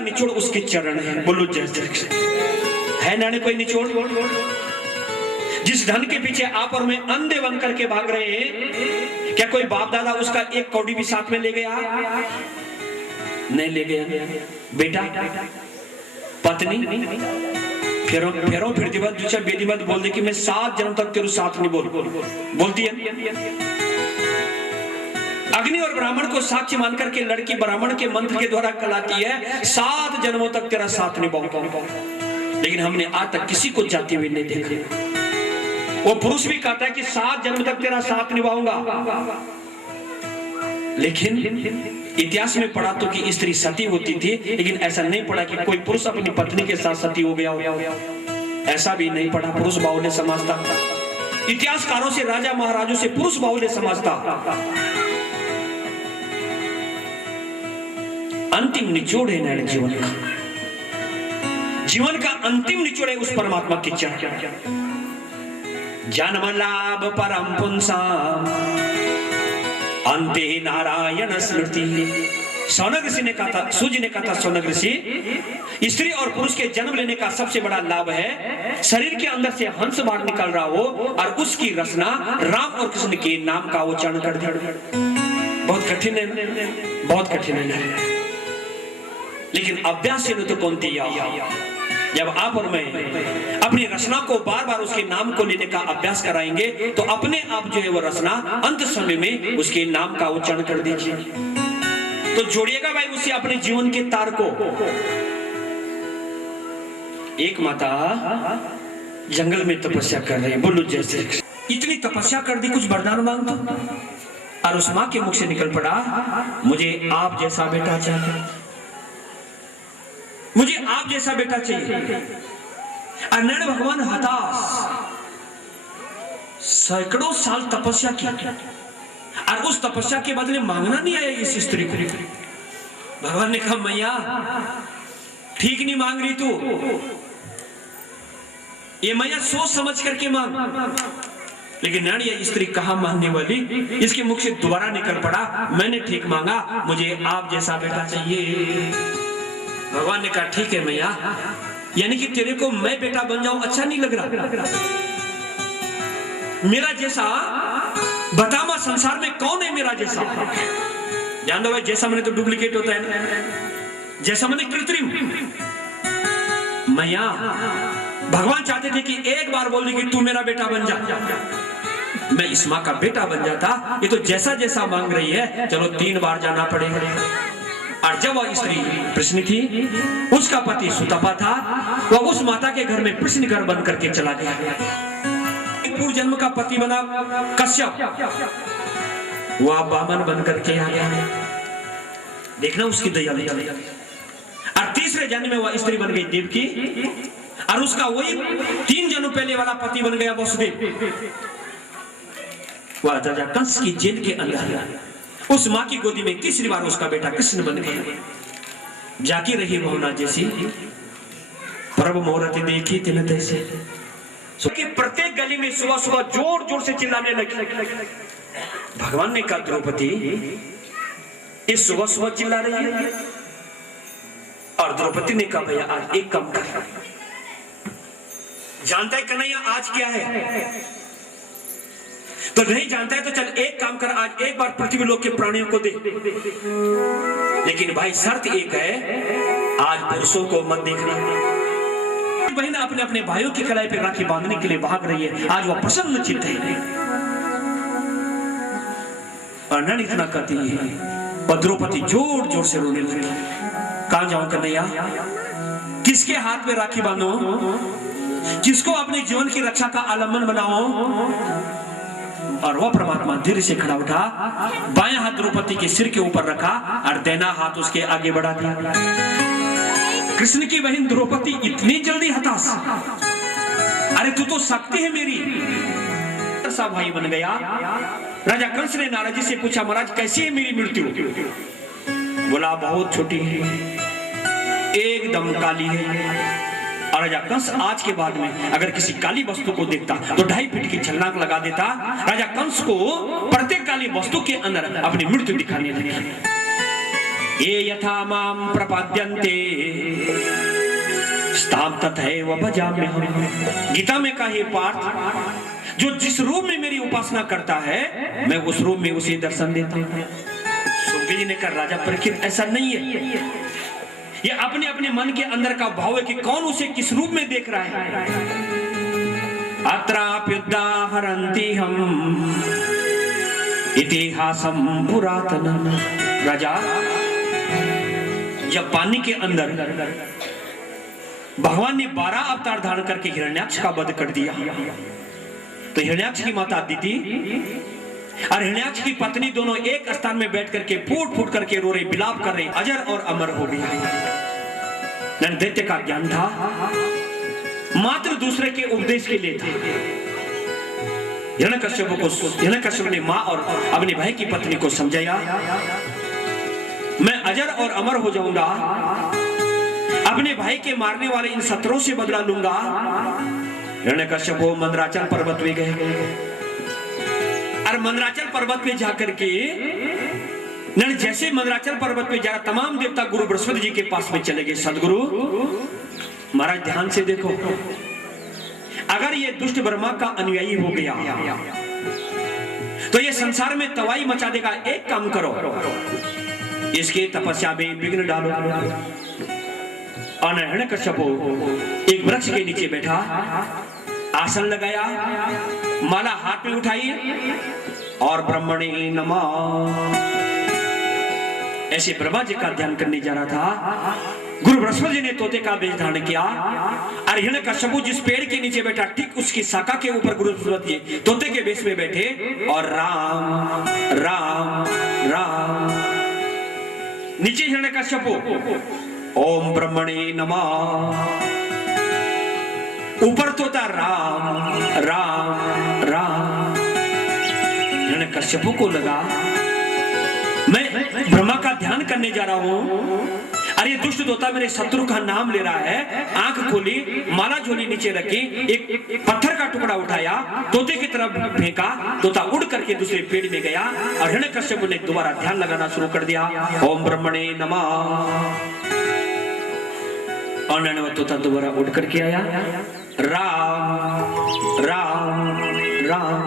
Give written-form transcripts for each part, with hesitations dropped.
निचोड़ उसके चरण है। बोलो जय श्री कृष्ण। है ना कोई निचोड़? जिस धन के पीछे आप और मैं अंधे बन करके भाग रहे हैं, क्या कोई बाप दादा उसका एक कौड़ी भी साथ में ले गया? नहीं ले गया। बेटा, पत्नी, फेरो फिर दिवस दूसरा बेदी मत बोल दे कि मैं 7 जन्म तक तेरे साथ नहीं बोलती है। अग्नि और ब्राह्मण को साक्षी मान करके लड़की ब्राह्मण के मंत्र के द्वारा कहलाती है 7 जन्मों तक तेरा साथ निभाऊंगा। लेकिन हमने आज तक किसी को जाते हुए नहीं देखा। वो पुरुष भी कहता है कि 7 जन्म तक तेरा साथ निभाऊंगा, लेकिन इतिहास में पढ़ा तो कि स्त्री सती होती थी, लेकिन ऐसा नहीं पढ़ा कि कोई पुरुष अपनी पत्नी के साथ सती हो गया हो। ऐसा भी नहीं पढ़ा। पुरुष बाहुल्य समझता। इतिहासकारों से, राजा महाराजों से पुरुष बाहुल्य समझता। अंतिम निचोड़ है नैन जीवन का। जीवन का अंतिम निचोड़ है उस परमात्मा की चरण। जन्म लाभ परम पुंसा अंते नारायण स्मृति। सौनक ऋषि ने कहा था, सूर्य ने कहा था सौनक ऋषि, स्त्री और पुरुष के जन्म लेने का सबसे बड़ा लाभ है शरीर के अंदर से हंस बाहर निकल रहा हो और उसकी रचना राम और कृष्ण के नाम का उच्चारण कर दे। बहुत कठिन है, बहुत कठिन है, लेकिन अभ्यास से तो कौन तैयार। जब आप और मैं अपनी रचना को बार बार उसके नाम को लेने का अभ्यास कराएंगे तो अपने आप जो है वो रचना अंत समय में उसके नाम का उच्चारण कर दीजिए। तो जोड़िएगा भाई उससे अपने जीवन के तार को। एक माता जंगल में तपस्या कर रही है। बोलो जय श्री कृष्ण। इतनी तपस्या कर दी, कुछ वरदान मांग दो, और उस माँ के मुख से निकल पड़ा, मुझे आप जैसा बेटा चाहिए, मुझे आप जैसा बेटा चाहिए। नारायण भगवान हताश, सैकड़ों साल तपस्या की और उस तपस्या के बदले मांगना नहीं आया इस स्त्री को। भगवान ने कहा, मैया ठीक नहीं मांग रही तू, ये मैया सोच समझ करके मांग। लेकिन नारायण ये स्त्री कहा मांगने वाली, इसके मुख से दोबारा निकल पड़ा, मैंने ठीक मांगा, मुझे आप जैसा बेटा चाहिए। भगवान ने कहा, ठीक है मैया, यानी कि तेरे को मैं बेटा बन जाऊं अच्छा नहीं लग रहा? मेरा जैसा बतामा संसार में कौन है मेरा जैसा? जान दो भाई, जैसा मैंने तो डुप्लीकेट होता है ना, जैसा मैंने कृत्रिम। मैया भगवान चाहते थे कि एक बार बोल दी कि तू मेरा बेटा बन जा, मैं इस माँ का बेटा बन जाता। ये तो जैसा जैसा मांग रही है, चलो 3 बार जाना पड़ेगा। और जब वह स्त्री प्रश्न थी, उसका पति सुतपा था, वह उस माता के घर में प्रश्न घर बन करके चला गया। पूर्व जन्म का पति बना कश्यप, वह बामन बन करके आ गया। देखना उसकी दयालुता। और तीसरे जन्म में वह स्त्री बन गई देवकी, और उसका वही 3 जन्म पहले वाला पति बन गया वसुदेव। वह राजा कंस की जेल के अंदर उस माँ की गोदी में तीसरी बार उसका बेटा कृष्ण बन गया। जाकी रही मोहना जैसी, प्रभु मुहूर्त देखी तिन तैसे। कि प्रत्येक गली में सुबह सुबह जोर जोर से चिल्लाने लगी। भगवान ने कहा, द्रौपदी इस सुबह सुबह चिल्ला रही है? और द्रौपदी ने कहा, भैया आज एक काम कर। जानता है कन्हैया आज क्या है? तो नहीं जानता है तो चल एक काम कर, आज एक बार पृथ्वी लोक के प्राणियों को दे। लेकिन भाई शर्त एक है, आज पुरुषों को मत देखना। बहन अपने अपने भाइयों की कलाई पे राखी बांधने के लिए भाग रही है, आज वह प्रसन्न चित्त है। और नन इतना कहती है, और द्रौपदी जोर जोर से रोने लगी। कहां जाऊं कन्हैया, किसके हाथ में राखी बांधो, किसको अपने जीवन की रक्षा का आलम्बन बनाओ? और वह परमात्मा धीरे से खड़ा उठा, बायां हाथ द्रौपदी के सिर के ऊपर रखा और दाहिना हाथ उसके आगे बढ़ा दिया। कृष्ण की बहन द्रौपदी इतनी जल्दी हताश, अरे तू तो शक्ति है मेरी, सा भाई बन गया। राजा कंस ने नाराजी से पूछा, महाराज कैसी है मेरी मृत्यु? बोला बहुत छोटी है, एकदम काली है। और राजा कंस आज के बाद में अगर किसी काली वस्तु को देखता तो 2.5 फीट की छलांग लगा देता। राजा कंस को प्रत्येक काली वस्तु के अंदर अपनी मृत्यु दिखाने लगी। ये यथा माम प्रपद्यन्ते स्ताम तथैव भजाम्यहम्। गीता में कहा हे पार्थ, जो जिस रूप में मेरी उपासना करता है मैं उस रूप में उसे दर्शन देता हूं। सुखदेव जी ने कहा राजा परीक्षित ऐसा नहीं है, ये अपने अपने मन के अंदर का भाव है कि कौन उसे किस रूप में देख रहा है। अत्राप्युदाहरन्ति हम इतिहासम पुरातनम। राजा, जब पानी के अंदर भगवान ने 12 अवतार धारण करके हिरण्याक्ष का वध कर दिया, तो हिरण्याक्ष की माता अदिति और हिरण्याक्ष की पत्नी दोनों एक स्थान में बैठ करके फूट फूट करके रो रहे, विलाप कर रहे, अजर और अमर हो गया। दैत्य का ज्ञान था, मात्र दूसरे के उपदेश के लिए था। हिरण्यकश्यप ने मां और अपने भाई की पत्नी को समझाया, मैं अजर और अमर हो जाऊंगा, अपने भाई के मारने वाले इन शत्रुओं से बदला लूंगा। हिरण्यकश्यप मंदराचल पर्वत में गए और मंदराचल पर्वत पे जाकर के जैसे मंदराचल पर्वत पे जा तमाम देवता गुरु बृहस्पति जी के पास में चले गए। सदगुरु महाराज ध्यान से देखो, अगर ये दुष्ट ब्रह्मा का अनुयायी हो गया तो ये संसार में तबाही मचा देगा। एक काम करो, इसके तपस्या में विघ्न डालो। और हिरण्यकश्यप एक वृक्ष के नीचे बैठा, आसन लगाया, माला हाथ में उठाई और ब्रह्मणे नमः ऐसे ब्रह्मा जी का ध्यान करने जा रहा था। गुरु बृहस्पति जी ने तोते का वेश धारण किया और हिरण्यकश्यप जिस पेड़ के नीचे बैठा ठीक उसकी शाखा के ऊपर गुरु बृहस्पति जी तोते के वेश में बैठे और राम राम राम। नीचे हिरण्यकश्यप ओम ब्रह्मणे नमः, ऊपर तोता राम राम राम। हिरण्यकश्यप को लगा मैं ब्रह्मा का ध्यान करने जा रहा हूं, अरे दुष्ट तोता मेरे शत्रु का नाम ले रहा है। आंख खोली, माला झोली नीचे रखी, एक पत्थर का टुकड़ा उठाया, तोते की तरफ फेंका, तोता उड़ करके दूसरे पेड़ में गया और हिरण्यकश्यप ने दोबारा ध्यान लगाना शुरू कर दिया, ओम ब्रह्मणे नमः। और तोता दोबारा उड़ करके आया, राम राम राम।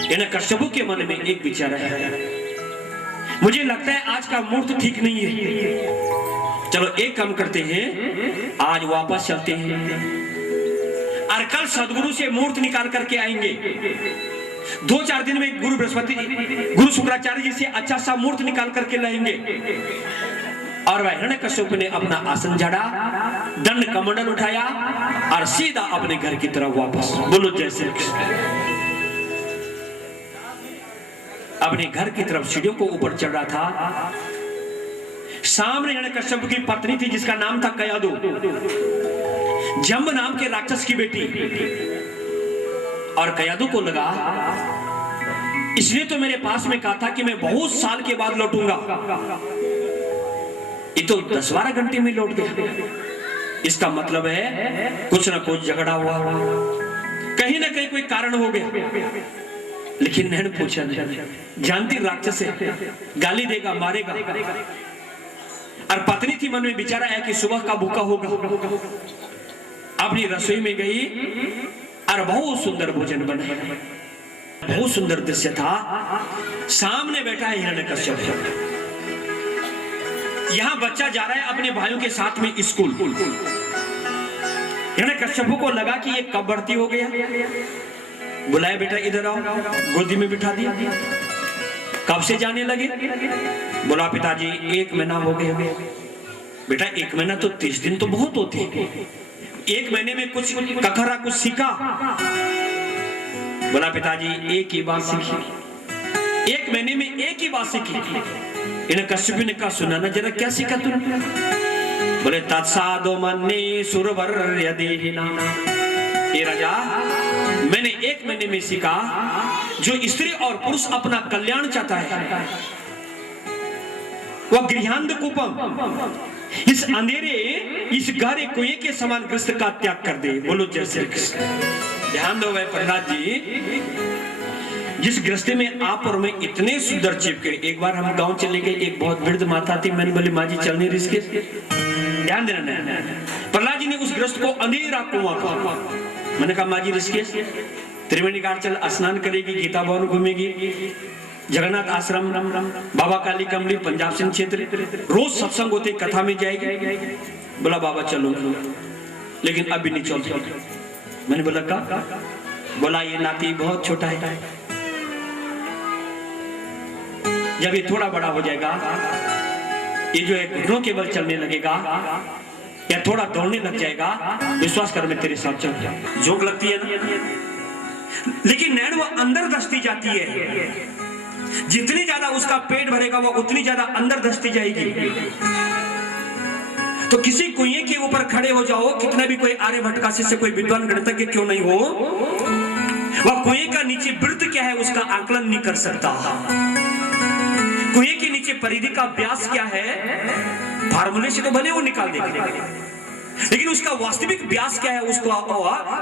हिरण्यकश्यप के मन में एक विचार है, मुझे लगता है आज का मुहूर्त ठीक नहीं है, चलो एक काम करते हैं, आज वापस चलते हैं और कल सदगुरु से मुहूर्त निकाल करके आएंगे। 2-4 दिन में गुरु शुक्राचार्य जी से अच्छा सा मुहूर्त निकाल करके लाएंगे। और वह हिरण्यकश्यप ने अपना आसन झाड़ा, दंड कमंडल उठाया और सीधा अपने घर की तरफ वापस। बोलो जय श्री कृष्ण। अपने घर की तरफ सीढ़ियों को ऊपर चढ़ रहा था, सामने हिरण्यकश्यप की पत्नी थी जिसका नाम था कयादु, जम्ब नाम के राक्षस की बेटी। और कयादु को लगा इसने तो मेरे पास में कहा था कि मैं बहुत साल के बाद लौटूंगा, ये तो 10-12 घंटे में लौट गया। इसका मतलब है कुछ ना कुछ झगड़ा हुआ, कहीं ना कहीं कोई कारण हो गया। लेकिन नैन पूछा नहीं, जानती राक्षस है, गाली देगा, मारेगा। और पत्नी थी मन में विचारा है कि सुबह का भूखा होगा। अपनी रसोई में गई और बहुत सुंदर भोजन बनाया, बहुत सुंदर दृश्य था। सामने बैठा है हिरण्यकश्यप, यहां बच्चा जा रहा है अपने भाइयों के साथ में स्कूल। हिरण्यकश्यप को लगा कि ये कब बढ़ती हो गया, बुलाया, बेटा इधर आओ, गोदी में बिठा दिया। कब से जाने लगे, बोला पिताजी 1 महीना हो गया। बेटा 1 महीना तो 30 दिन तो बहुत होते हैं, 1 महीने में कुछ कखरा कुछ सीखा। बोला पिताजी एक ही बात सीखी, 1 महीने में एक ही बात सीखी। हिरण्यकश्यप ने कहा सुनाना जरा क्या सीखा तुमने। बोले तत्सादो मन्ने सुरवर यदेहिना। ये राजा मैंने 1 महीने में सीखा, जो स्त्री और पुरुष अपना कल्याण चाहता है वह गृहांध कुपम, इस अंधेरे इस गहरे कुएं के समान ग्रस्त का त्याग कर दे। बोलो जय श्री कृष्ण। ध्यान दो भाई प्रहलाद जी, जिस गृहस्थी में आप और मैं इतने सुंदर चिपके। एक बार हम गांव चले गए, एक बहुत वृद्ध माता थी। मैंने बोली माँ जी चल नहीं रिसके, ध्यान देना। प्रहलाद जी ने उस गृहस्थ को अंधेरा कुआं कहा। मैंने कहा माँ जी रिसके, त्रिवेणी घाट चल, स्नान करेगी, गीता भवन घूमेगी, जगन्नाथ आश्रम, बाबा काली कमली, पंजाब सिंह क्षेत्र, रोज सत्संग होते, कथा में जाएगी। बोला बाबा चलो, लेकिन अभी नहीं चलते। मैंने बोला का? बोला ये नाती बहुत छोटा है, जब ये थोड़ा बड़ा हो जाएगा, ये जो है घुटनों के बल चलने लगेगा या थोड़ा दौड़ने लग जाएगा, विश्वास कर मैं तेरे साथ चल जाऊं। जोक लगती है ना, लेकिन नैन वो अंदर धसती जाती है। जितनी ज्यादा उसका पेट भरेगा वो उतनी ज्यादा अंदर धसती जाएगी। तो किसी कुएं के ऊपर खड़े हो जाओ, कितना भी कोई आर्यभट्ट काशी से कोई विद्वान गणितज्ञ क्यों नहीं हो, वह कुएं का नीचे वृत्त क्या है उसका आकलन नहीं कर सकता। कुएं के नीचे परिधि का व्यास क्या है, फार्मूले से तो बने वो निकाल देगा, लेकिन उसका वास्तविक व्यास क्या है उसको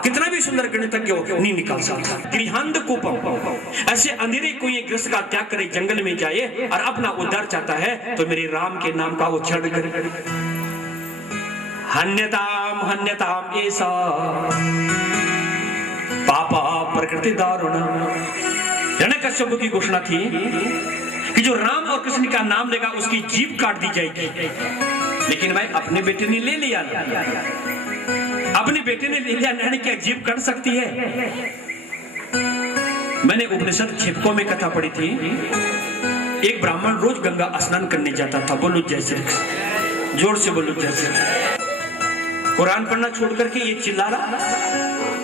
कितना भी सुंदर गणितज्ञ हो नहीं निकाल सकता। गृहांध कूपम, ऐसे अंधेरे कुएं ग्रस्त का त्याग करे, जंगल में जाए और अपना उद्धार चाहता है तो मेरे राम के नाम का उच्चारण करे। हन्यताम हन्यताम ऐसा पापा प्रकृति दारुण। हिरण्यकश्यप की घोषणा थी कि जो राम और कृष्ण का नाम लेगा उसकी जीभ काट दी जाएगी। लेकिन भाई अपने बेटे ने ले लिया, अपने बेटे ने ले लिया, नैन क्या जीभ कट सकती है? मैंने उपनिषद छिपकों में कथा पढ़ी थी। एक ब्राह्मण रोज गंगा स्नान करने जाता था। बोलो जैसे, जोर से बोलो जैसे। कुरान पढ़ना छोड़ करके ये चिल्ला रहा।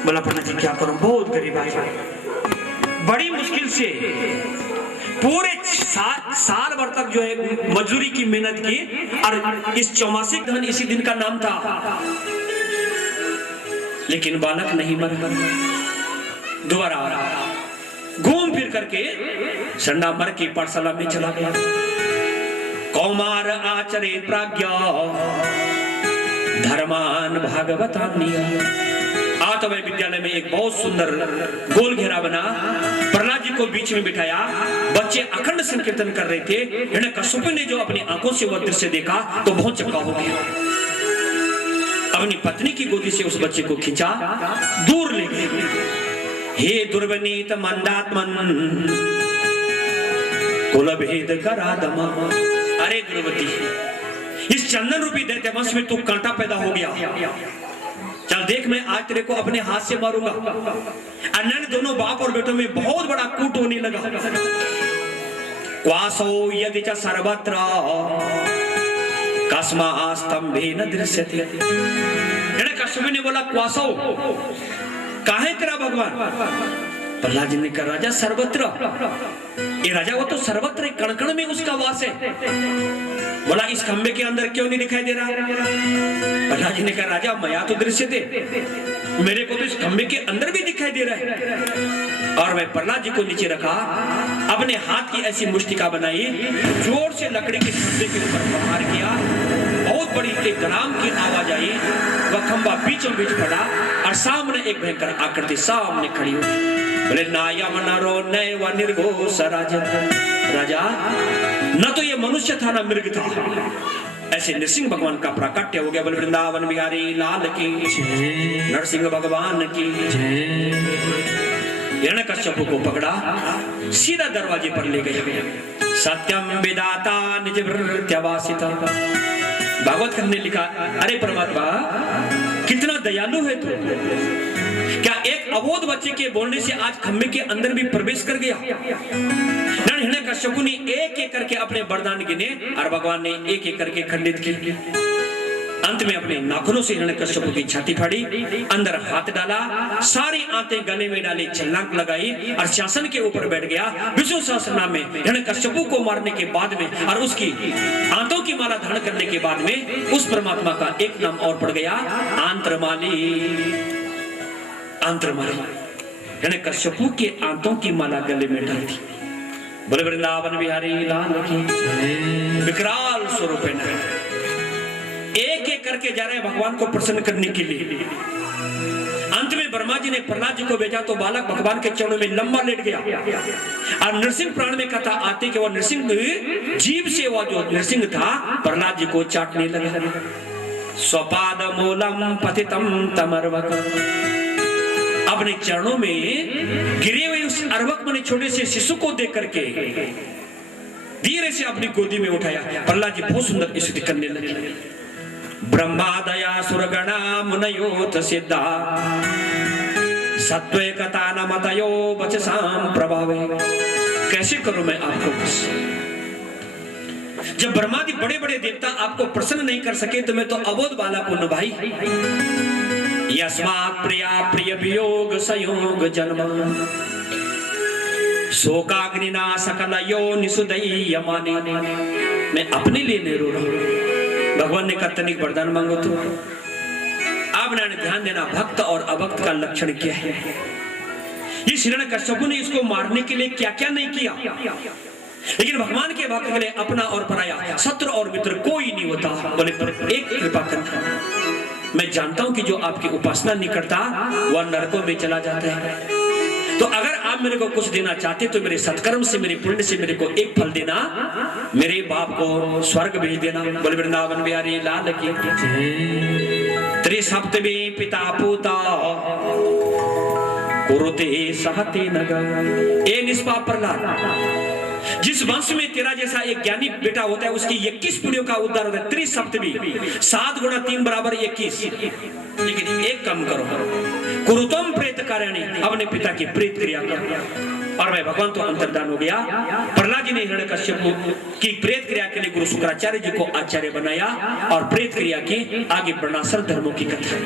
बोला पढ़ना जी क्या करूं, बहुत गरीब है, बड़ी मुश्किल से पूरे साल भर तक जो है मजदूरी की मेहनत की, और इस चौमासिक धन इसी दिन का नाम था। लेकिन बालक नहीं मरा, दोबारा आ रहा, घूम फिर करके संडा मर की पाठशाला में चला गया। कौमार आचरे प्राज्ञा धर्मान भागवतान्य। आतवय विद्यालय में एक बहुत सुंदर गोल घेरा बना, प्रहलाद जी को बीच में बिठाया, बच्चे अखंड संकीर्तन कर रहे थे। हिरण्यकश्यप ने जो अपनी आंखों से वह दृश्य देखा तो बहुत चक्का हो गया। अपनी पत्नी की गोदी से उस बच्चे को खींचा, दूर ले गए। हे दुर्वनीत मंदात्मन कुल भेद करा दमा। अरे दुर्वती, इस चंदन रूपी दैत्य वंश में तू कांटा पैदा हो गया। चल देख, मैं आज तेरे को अपने हाथ से मारूंगा। अन्य दोनों बाप और बेटों में बहुत बड़ा कूट होने लगा। क्वासो यदि च सर्वत्र कस्मास्तंभे न दृश्यते। हिरण्यकश्यप ने बोला क्वासो, काहे तेरा भगवान? प्रहलाद जी ने कहा राजा सर्वत्र, ये राजा वो तो सर्वत्र कण कण में उसका वास है। बोला इस खंबे के अंदर क्यों नहीं दिखाई दे रहा? प्रहलाद जी ने कहा राजा मया तो दृश्य थे, मेरे को तो इस खंबे के अंदर भी दिखाई दे रहा है। और मैं प्रहलाद जी को नीचे रखा, अपने हाथ की ऐसी मुष्टिका बनाई, जोर से लकड़ी के खंबे के ऊपर प्रहार किया। बहुत बड़ी एक गलाम की आवाज आई, वह खंबा बीचों बीच पड़ा और सामने एक भयंकर आकृति सामने खड़ी हुई। बोले नायम नरो नय व निर्घोष राजा, न तो ये मनुष्य था न मृग था। ऐसे नरसिंह भगवान का प्राकट्य हो गया। बोले वृंदावन बिहारी लाल की, नरसिंह भगवान की। हिरण्यकश्यप को पकड़ा, सीधा दरवाजे पर ले गए। सत्यम विदाता निज वृत्यवासिता। भागवत करने लिखा, अरे परमात्मा कितना दयालु है तू, क्या एक अबोध बच्चे के बोलने से आज खम्बे के अंदर भी प्रवेश कर गया? हिरण्यकश्यप ने एक एक करके अपने वरदान गिने और भगवान ने एक एक करके खंडित की। अंत में अपने नाखूनों से हिरण्यकश्यप की छाती फाड़ी, अंदर हाथ डाला, सारी आंतें गले में डाली, छलांग लगाई और शासन के ऊपर बैठ गया। विष्णु सहस्त्रनाम में हिरण्यकश्यप को मारने के बाद में और उसकी आंतों की माला धारण करने के बाद में उस परमात्मा का एक नाम और पड़ गया, आंत्रमाली। आंत्रमाली हिरण्यकश्यप के आंतों की माला गले में डाल दी। बोले वृंदावन बिहारी लाल की। विकराल स्वरूप है, एक एक करके जा रहे हैं भगवान को प्रसन्न करने के लिए। अंत में ब्रह्मा जी ने प्रहलाद जी को भेजा तो बालक भगवान के चरणों में लंबा लेट गया। और नरसिंह पुराण में कथा आती कि वो नरसिंह जीव से वो जो नरसिंह था प्रहलाद जी को चाटने लगा। स्वपाद मूलम पतितम तमर्वक, अपने चरणों में गिरे हुए उस अर्वक मने छोटे से शिशु को देख करके धीरे से अपनी गोदी में उठाया। प्रहलाद जी बहुत सुंदर स्तुति करने लगे। ब्रह्मा दया सुरगणा मुनयोत सिद्धा सत्वे कथा न मतयो वचसाम प्रभावे। कैसे करूं मैं आपको बस, जब ब्रह्मादि बड़े बड़े देवता आपको प्रसन्न नहीं कर सके तो मैं तो अबोध बालक हूं भाई। यस्मात् प्रिया प्रिय वियोग संयोग जन्म शोकाग्निना सकल यो निसुदयमाने। मैं अपने लिए नहीं रो रहा हूं, भगवान ने कहा तनिक वरदान मांगो तो। अब ना ध्यान देना भक्त और अभक्त का लक्षण क्या है। इस हिरण्यकश्यप ने इसको मारने के लिए क्या क्या नहीं किया, लेकिन भगवान के भक्त के लिए अपना और पराया, शत्रु और मित्र कोई नहीं होता। बोले पर एक कृपा करना, मैं जानता हूं कि जो आपकी उपासना नहीं करता वह नरकों में चला जाता है। तो अगर आप मेरे को कुछ देना चाहते तो मेरे सत्कर्म से, मेरे पुण्य से मेरे को एक फल देना, मेरे बाप को स्वर्ग भेज देना। बोले वृंदावन बिहारी लाल की। त्रिसप्तमी पिता पुता कुरुते सहते नगर। ए निष्पाप प्रहलाद, जिस वंश में तेरा जैसा एक ज्ञानी बेटा होता है उसकी 21 पीढ़ियों का उद्धार होता है। त्रिसप्तमी 7 गुणा 3 बराबर 21। लेकिन एक काम करो, कुरुतम प्रेत कार्याणि, अपने पिता की प्रेत क्रिया करो। और मैं भगवान तो अंतर्धान हो गया। प्रहलाद जी ने हिरण्यकश्यप की प्रेत क्रिया के लिए गुरु शुक्राचार्य जी को आचार्य बनाया और प्रेत क्रिया की आगे वर्णाश्रम धर्मों की कथा।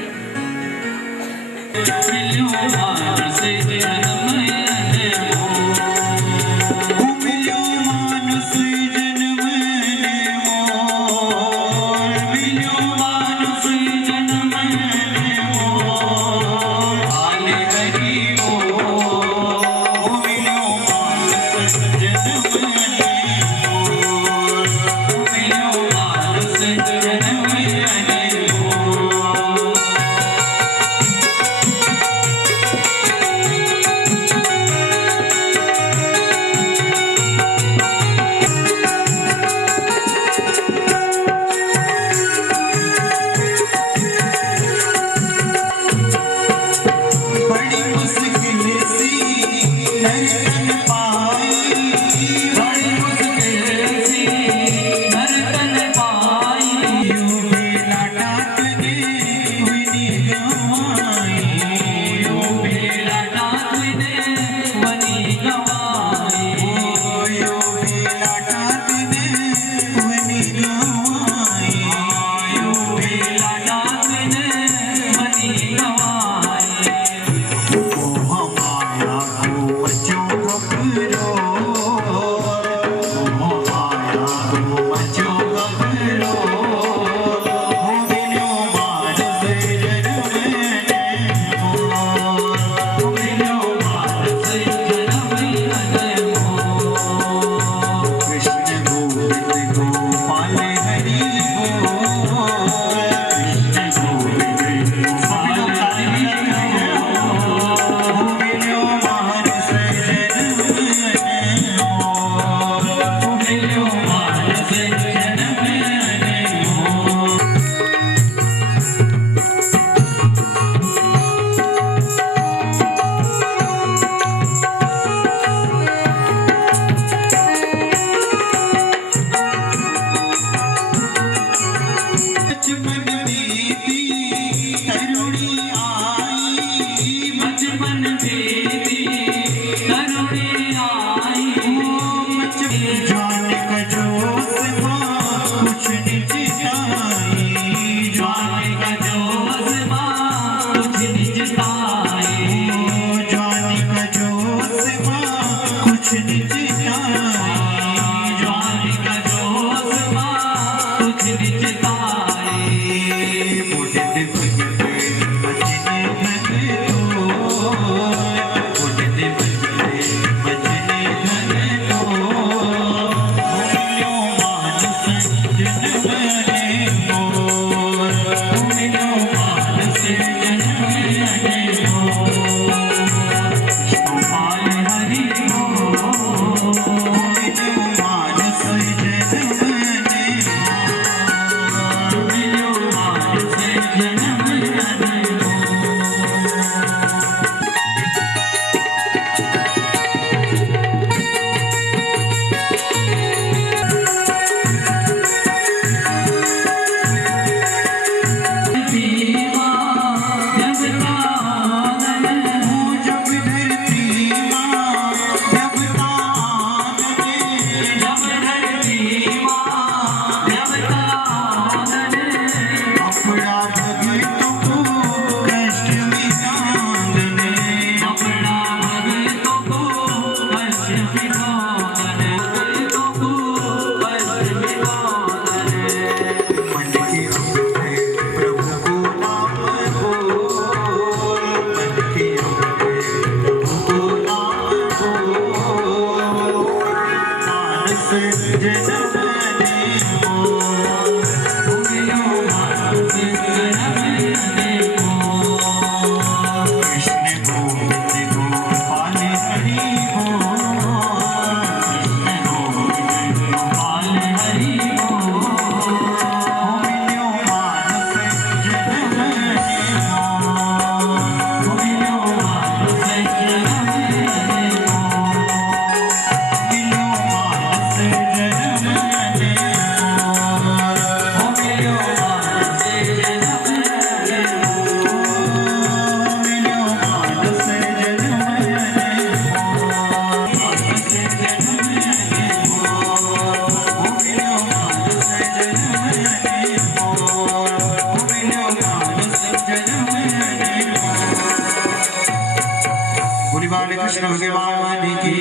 बाल कृष्ण भगवान की,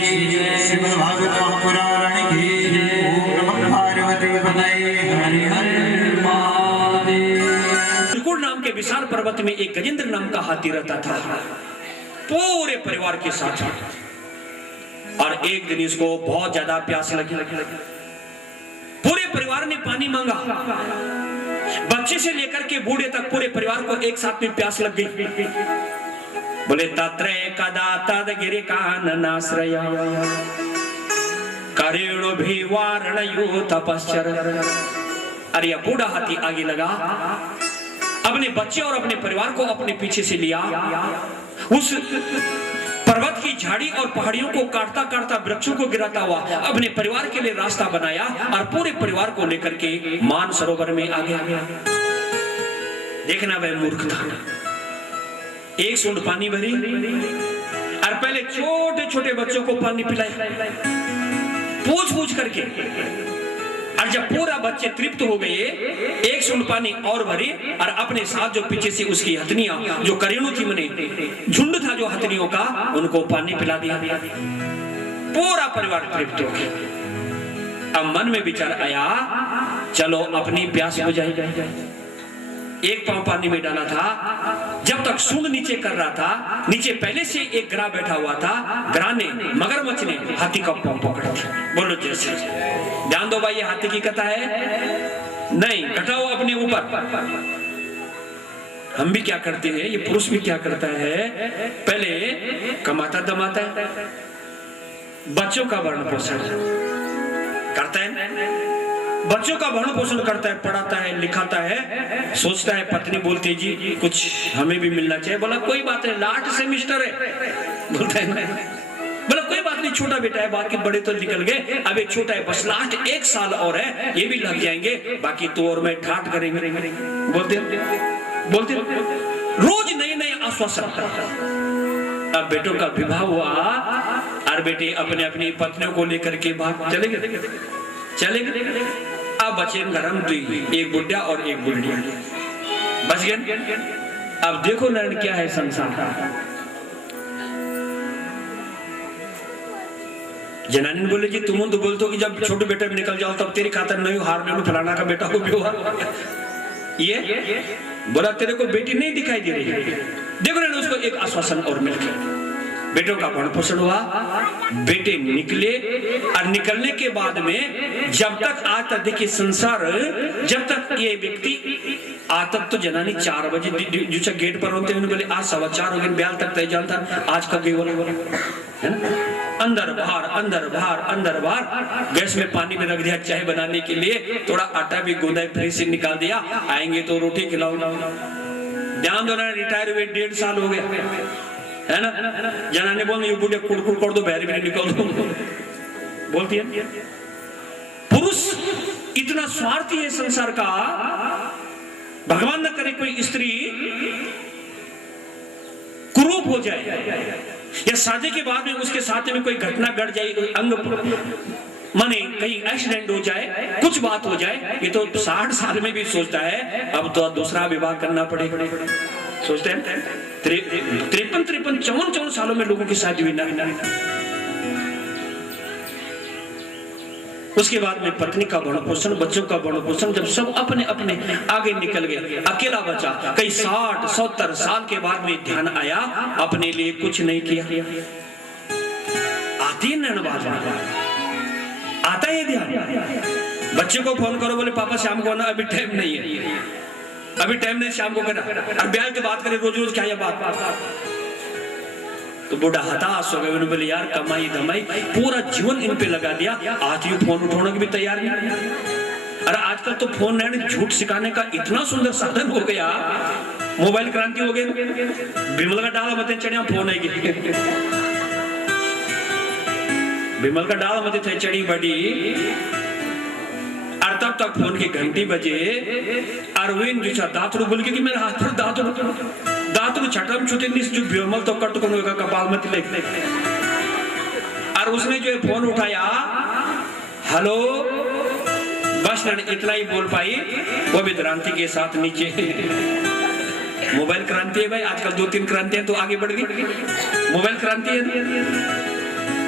श्रीमद् भागवत महापुराण की। ओम नमः पार्वती पतये, हरि हर महादेव। त्रिकुट नाम के विशाल पर्वत में एक गजेंद्र नाम का हाथी रहता था, पूरे परिवार के साथ। और एक दिन इसको बहुत ज्यादा प्यास लगी। पूरे परिवार ने पानी मांगा, बच्चे से लेकर के बूढ़े तक पूरे परिवार को एक साथ में प्यास लग गई। बोले तत्रे कदा तद गिरि काननाश्रय करेणु भी वारणयो तपश्चर। अरे यह बूढ़ा हाथी आगे लगा, अपने बच्चे और अपने परिवार को अपने पीछे से लिया, उस पर्वत की झाड़ी और पहाड़ियों को काटता काटता वृक्षों को गिराता हुआ अपने परिवार के लिए रास्ता बनाया और पूरे परिवार को लेकर के मान सरोवर में आ गया। देखना वह मूर्ख था, एक सूंड पानी भरी और पहले छोटे छोटे बच्चों को पानी पिलाया, पूछ पूछ करके। और जब पूरा बच्चे तृप्त हो गए, एक सूंड पानी और भरी और अपने साथ जो पीछे से उसकी हथनियां, जो करेणु थी, मने झुंड था जो हथनियों का, उनको पानी पिला दिया। पूरा परिवार तृप्त हो गया। अब मन में विचार आया, चलो अपनी प्यास बुझाई जाए। एक पांव पानी में डाला था, जब तक सूंड नीचे कर रहा था, नीचे पहले से एक ग्राह बैठा हुआ था। ग्राह ने, मगरमच्छ ने हाथी का पांव पकड़ दिया। बोलो जैसे, ध्यान दो भाई, ये हाथी की कथा है नहीं, घटाओ अपने ऊपर। हम भी क्या करते हैं, ये पुरुष भी क्या करता है, पहले कमाता दमाता है, बच्चों का भरण पोषण करता है, बच्चों का भरण पोषण करता है, पढ़ाता है, लिखाता है, सोचता है, पत्नी बोलती जी कुछ हमें भी मिलना चाहिए। बोला कोई बात नहीं, लास्ट सेमिस्टर है, बोलता है ना, बोला कोई बात नहीं, छोटा बेटा है, बाकी बड़े तो निकल गए, अब एक छोटा है, बस लास्ट 1 साल और है, ये भी लग जाएंगे, बाकी तो और मैं ठाट करेंगे। बोलते रोज नए नए आश्वासन। अब बेटों का विवाह हुआ और बेटे अपने अपनी पत्नियों को लेकर के भाग चले गए। अब बचे घरम दुई, एक बुढ़िया और एक बुढ़िया, बच गए। अब देखो नरण क्या है संसार। जनानी बोले जी तुम तो बोलते हो कि जब छोटे बेटे में निकल जाओ तब तेरी खातर नहीं, हार में फलाना का बेटा को भी हुआ। ये बोला तेरे को बेटी नहीं दिखाई दे रही है, देखो ना, उसको एक आश्वासन और मिल गया। बेटों का भरण पोषण हुआ, बेटे निकले और निकलने के बाद में जब तक आज तक देखिए संसार, जब तक ये व्यक्ति आज तक तो जनानी 4 बजे जो गेट पर होते हैं, बोले आज 4:15 हो गए, ब्याल तक तय जानता, आज कब गई बोले है ना, अंदर बाहर गैस में पानी में रख दिया चाय बनाने के लिए, थोड़ा आटा भी गोदा फ्रिज से निकाल दिया, आएंगे तो रोटी खिलाओ। ध्यान दो ना, रिटायर हुए 1.5 साल हो गया है ना, जनाने बोल ये बूढ़े कुड़कुड़ कर दो, बहरी भी निकल दो, बोलती है। पुरुष इतना स्वार्थी है संसार का, भगवान न करे कोई स्त्री कुरूप हो जाए या शादी के बाद में उसके साथ में कोई घटना घट जाए, अंग माने कहीं एक्सीडेंट हो जाए, कुछ बात हो जाए, ये तो 60 साल में भी सोचता है अब तो दूसरा विवाह करना पड़ेगा, सोचते हैं। 53 सालों में लोगों की शादी हुई ना। उसके बाद में पत्नी का भरण पोषण, बच्चों का भरण पोषण, जब सब अपने अपने आगे निकल गए, अकेला बचा। कई 60-70 साल के बाद में ध्यान आया, अपने लिए कुछ नहीं किया। आती है नवाज, आता है ध्यान। बच्चे को फोन करो, बोले पापा शाम को ना, अभी टाइम नहीं है, अभी टाइम नहीं, शाम को करना। और ब्याज की बात करें रोज रोज, क्या बात। तो बूढ़ा हताश हो गए, उन्होंने बोले यार कमाई धमाई पूरा जीवन इन पे लगा दिया, आज ये फोन उठाने की भी तैयार नहीं। अरे आजकल तो फोन ने झूठ सिखाने का इतना सुंदर साधन हो गया, मोबाइल क्रांति हो गई। बिमल का डाला मत चढ़िया फोन है, बिमल का डाला मत थे चढ़ी बड़ी, और तब तक फोन की घंटी बजे, अरविंद जो दातुड़ बोल के कि मेरे हाथ पर दातुड़ छटम छुटे जो बिमल तो कट को कपाल मत ले। और उसने जो फोन उठाया, हेलो, बस इतना ही बोल पाई, वो भी भ्रांति के साथ नीचे मोबाइल क्रांति है भाई, आजकल 2-3 क्रांतियां तो आगे बढ़ गई, मोबाइल क्रांति है।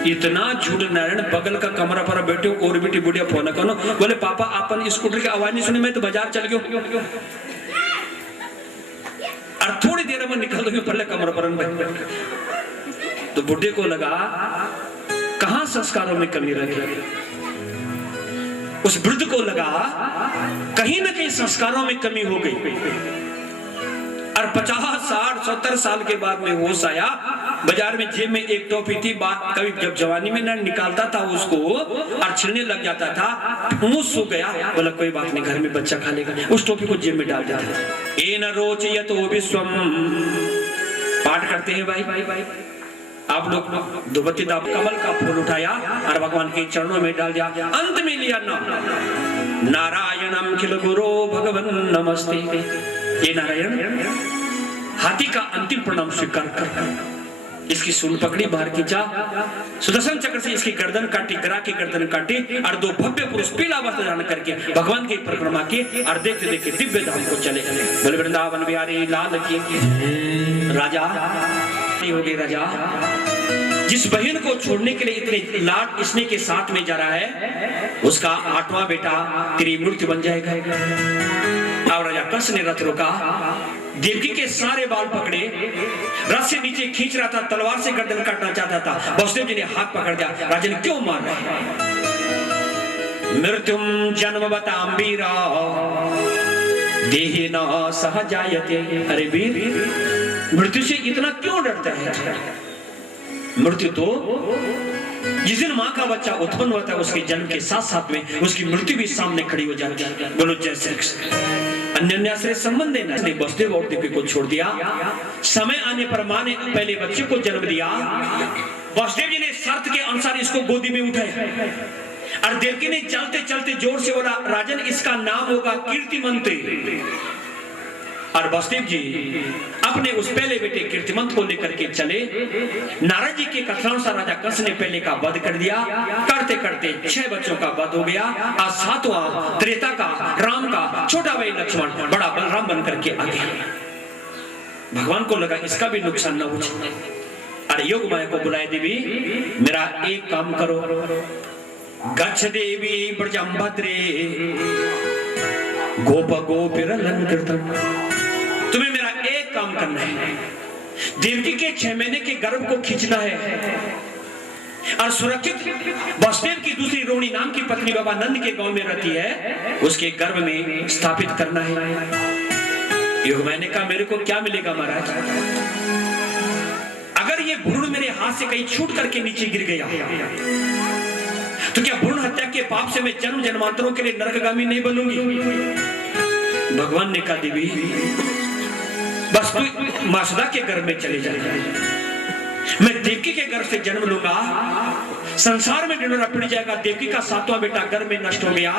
इतना झूठ नारायण, बगल का कमरा पर बैठे हो और बेटी बुढ़िया फोन करो, बोले पापा अपन स्कूटर की आवाज नहीं सुनी, मैं तो बाजार चल गयो, और थोड़ी देर में निकल गए पहले कमरा पर। तो बुढ़े को लगा कहां संस्कारों में कमी रह गई, उस वृद्ध को लगा कहीं ना कहीं संस्कारों में कमी हो गई। और 50, 60, 70 साल के बाद में होश आया, बाजार में जेब में एक टॉफी थी, कभी जब जवानी में ना निकालता था उसको और छिलने लग जाता था, मुंह सूख गया, बोला कोई बात नहीं घर में बच्चा खा लेगा, उस टॉफी को जेब में डाल देता था। ए न रोचयत विश्वम, पाठ करते हैं भाई आप लोग, धुपति दाब कमल का फूल उठाया और भगवान के चरणों में डाल दिया, अंत में लिया नाम नारायणम खिल गुरु भगवन नमस्ते। ये नारायण हाथी का अंतिम प्रणाम स्वीकार कर इसकी सूंड पकड़ी, बाहर खींचा, सुदर्शन चक्र से इसकी गर्दन काटी, ग्रा की गर्दन काटी, और 2 भव्य पुरुष पीला वस्त्र धारण करके भगवान की परिक्रमा की और देखते देखते दिव्य धाम को चले गए। बोले वृंदावन बिहारी लाल की। राजा हो गई, राजा जिस बहन को छोड़ने के लिए इतने लाड स्नेह के साथ में जा रहा है, उसका 8वां बेटा तेरी मृत्यु बन जाएगा। अब राजा कृष्ण ने रथ रोका, देवकी के सारे बाल पकड़े, रथ से नीचे खींच रहा था, तलवार से गर्दन काटना चाहता था। वसुदेव जी ने हाथ पकड़ दिया, राजा ने क्यों मार रहे हैं? मृत्युम जन्मवताम वीरा देहि न सहजायते। अरे वीर, मृत्यु से इतना क्यों डरता है? मृत्यु तो जिस दिन माँ का बच्चा उत्पन्न होता है, उसके जन्म के साथ साथ में उसकी मृत्यु भी सामने खड़ी हो जाती है। बोलो जय श्री कृष्ण। अन्योन्याश्रय संबंध है ना, वसुदेव और देवकी को छोड़ दिया। समय आने पर माँ ने पहले बच्चे को जन्म दिया, वसुदेव जी ने शर्त के अनुसार इसको गोदी में उठाया, और देवकी ने चलते चलते जोर से बोला, राजन इसका नाम होगा कीर्तिमंत। और वसुदेव जी अपने उस पहले बेटे कीर्तिमंत को लेकर के चले। नारद जी के कथनानुसार राजा कृष्ण ने पहले का वध कर दिया, करते करते 6 बच्चों का वध हो गया। आज 7वां त्रेता का, राम का छोटा भाई लक्ष्मण बड़ा बलराम बन करके आ गया। भगवान को लगा इसका भी नुकसान न हो। अरे योग माया को बुलाए, देवी मेरा एक काम करो, गच्छ देवी ब्रजम भद्रे गोप गोपिरलन कीर्तन। तुम्हें मेरा एक काम करना है, देवकी के 6 महीने के गर्भ को खींचना है और सुरक्षित वसुदेव की दूसरी रोहिणी नाम की पत्नी बाबा नंद के गांव में रहती है, उसके गर्भ में स्थापित करना है। योग मैंने कहा मेरे को क्या मिलेगा महाराज? अगर ये भ्रूण मेरे हाथ से कहीं छूट करके नीचे गिर गया तो क्या भ्रूण हत्या के पाप से मैं जन्म जन्मांतरों के लिए नरकगामी नहीं बनूंगी? भगवान ने कहा देवी बस तू मासुदा के गर्भ में चले जाएगा, मैं देवकी के गर्भ से जन्म लूंगा, संसार में ढिंढोरा पिट जाएगा। देवकी का 7वां बेटा गर्भ में नष्ट हो गया,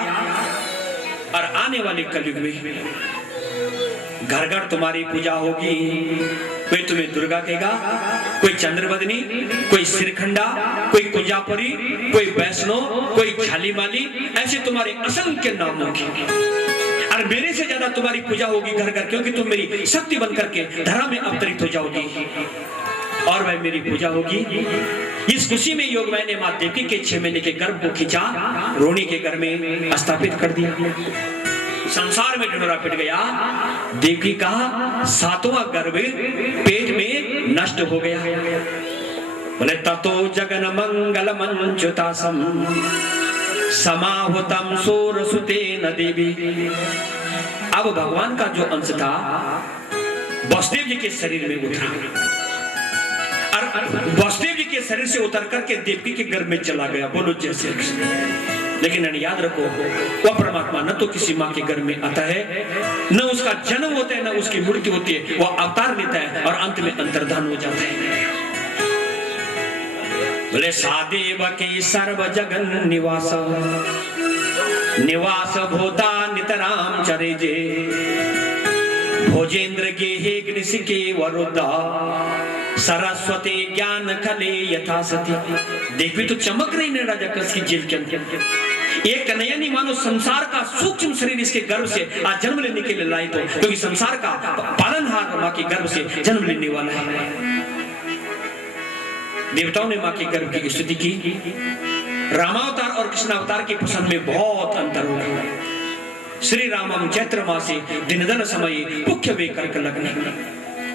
और आने वाले कलयुग में घर घर तुम्हारी पूजा होगी। कोई तुम्हें दुर्गा कहेगा, कोई चंद्रवदनी, कोई सिरखंडा, कोई कुंजापुरी, कोई वैष्णव, कोई झालीमाली, ऐसे तुम्हारे असंख्य नाम होंगे। और मेरे से ज्यादा तुम्हारी पूजा होगी घर घर, क्योंकि तुम मेरी शक्ति बनकर के धरा में अवतरित हो जाओगी और वह मेरी पूजा होगी। इस खुशी में योग मैंने मां देवकी के 6 महीने के गर्भ को खींचा, रोहिणी के घर में स्थापित कर दिया। संसार में ढिंढोरा पिट गया। देवकी का 7वां गर्भ पेट में नष्ट हो गया। बोले ततो जगन मंगल मंचुतासम समाहुतम सूरसुतेन देवी। अब भगवान का जो अंश था वसुदेव जी के शरीर में उतरा, और वसुदेव जी के शरीर से उतर करके देवकी के गर्भ में चला गया। बोलो जय श्री कृष्ण। लेकिन याद रखो, वह परमात्मा न तो किसी माँ के गर्भ में आता है, न उसका जन्म होता है, न उसकी मृत्यु होती है। वह अवतार लेता है और अंत में अंतर्धान हो जाता है। बोले सादेव के सर्व जगन निवास निवास भोता नितराम चरे जे भोजेंद्र गेहे गृषिके वरुदा सरस्वती ज्ञान खले यथा सती। देवी तो चमक रही ने राजा कृष्ण की जेल के अंदर। ये कन्हैया नहीं मानो संसार का सूक्ष्म शरीर इसके गर्भ से आज जन्म लेने के लिए लाए, तो क्योंकि संसार का पालनहार मां के गर्भ से जन्म लेने वाला है। देवताओं ने मां के गर्भ की स्तुति की। रामावतार और कृष्णावतार की पसंद में बहुत अंतर हो गया। श्री रामम चैत्र मासे दिनदन समय मुख्य वे कर्क लग्न।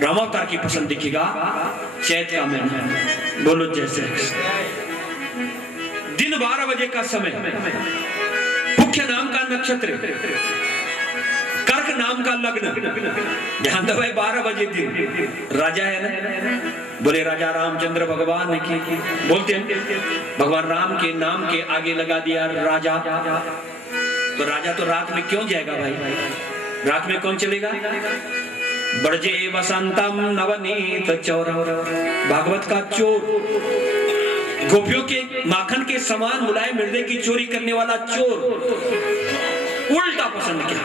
रामावतार की पसंद दिखेगा चैत का महीना, बोलो जैसे दिन 12 बजे का समय, मुख्य नाम का नक्षत्र, कर्क नाम का लग्न, ध्यान दो भाई 12 बजे दिन। राजा है ना, बोले राजा रामचंद्र भगवान की, बोलते हैं भगवान राम के नाम के आगे लगा दिया राजा, तो राजा तो रात में क्यों जाएगा भाई, रात में कौन चलेगा। बड़जे वसंतम नवनीत चौर, भागवत का चोर, गोपियों के माखन के समान मुलायम हृदय की चोरी करने वाला चोर, उल्टा पसंद किया।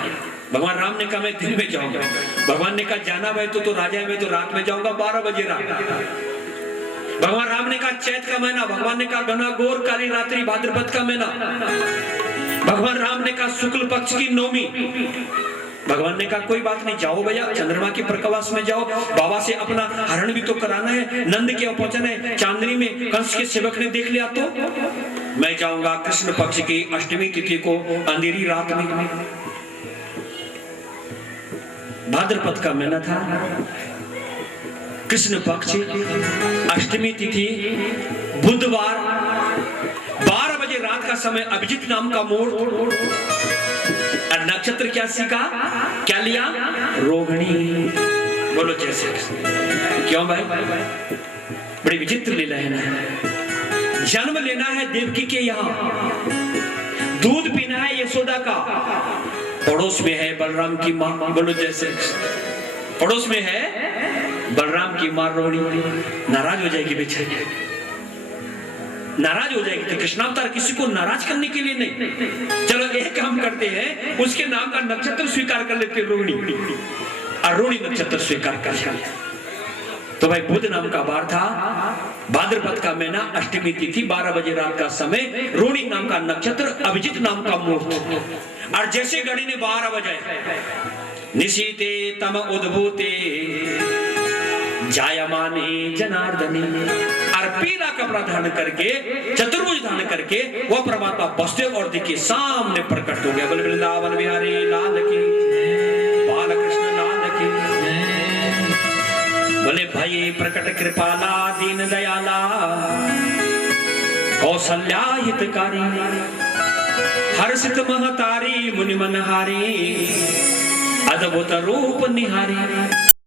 भगवान राम ने कहा मैं दिन में जाऊंगा, भगवान ने कहा जाना भाई तो राजा है, मैं तो रात में जाऊंगा 12 बजे रात। भगवान राम ने कहा चैत का महीना, भगवान ने कहा घना घोर काली रात्रि भाद्रपद का महीना। भगवान राम ने कहा शुक्ल पक्ष की नौमी। भगवान ने कहा कोई बात नहीं, जाओ भैया चंद्रमा के प्रकाश में जाओ, बाबा से अपना हरण भी तो कराना है, नंद के पहुंचना है। चांदनी में कंस के सेवक ने देख लिया तो मैं जाऊंगा कृष्ण पक्ष की अष्टमी तिथि को, अंधेरी रात में। भाद्रपद का महीना था, कृष्ण पक्ष, अष्टमी तिथि, बुधवार, 12 बजे रात का समय, अभिजीत नाम का मोड़। नक्षत्र क्या सीखा, क्या लिया, रोहिणी। बोलो जैसे क्यों भाई, बड़ी विचित्र लीला है ना। जन्म लेना है देवकी के यहाँ, दूध पीना है यशोदा का, पड़ोस में है बलराम की माँ। बोलो जैसे पड़ोस में है बलराम की माँ रोहिणी, नाराज हो जाएगी बेचारी, नाराज हो जाएगी। तो कृष्णावतार किसी को नाराज करने के लिए नहीं। चलो एक काम करते हैं, उसके नाम का नक्षत्र स्वीकार कर लेते रोहिणी, और रोहिणी नक्षत्र स्वीकार कर लिया। तो भाई बुध नाम का वार था, भाद्रपद का महीना, अष्टमी तिथि, 12 बजे रात का समय, रोहिणी नाम का नक्षत्र, अभिजीत नाम का मुहूर्त। और जैसे घड़ी ने 12 बजे, निशीते तम उद्भूते जायमाने जनार्दने, और पीला कपड़ा धारण करके, चतुर्भुज धारण करके वो परमात्मा बसदेव और देखिए सामने प्रकट हो गया। बोले वृंदावन बिहारी लाल की, बालकृष्ण लाल की। बोले भाई प्रकट कृपाला दीन दयाला, कौशल्या हितकारी, हर्षित महतारी मुनि मनहारी, अद्भुत रूप निहारी।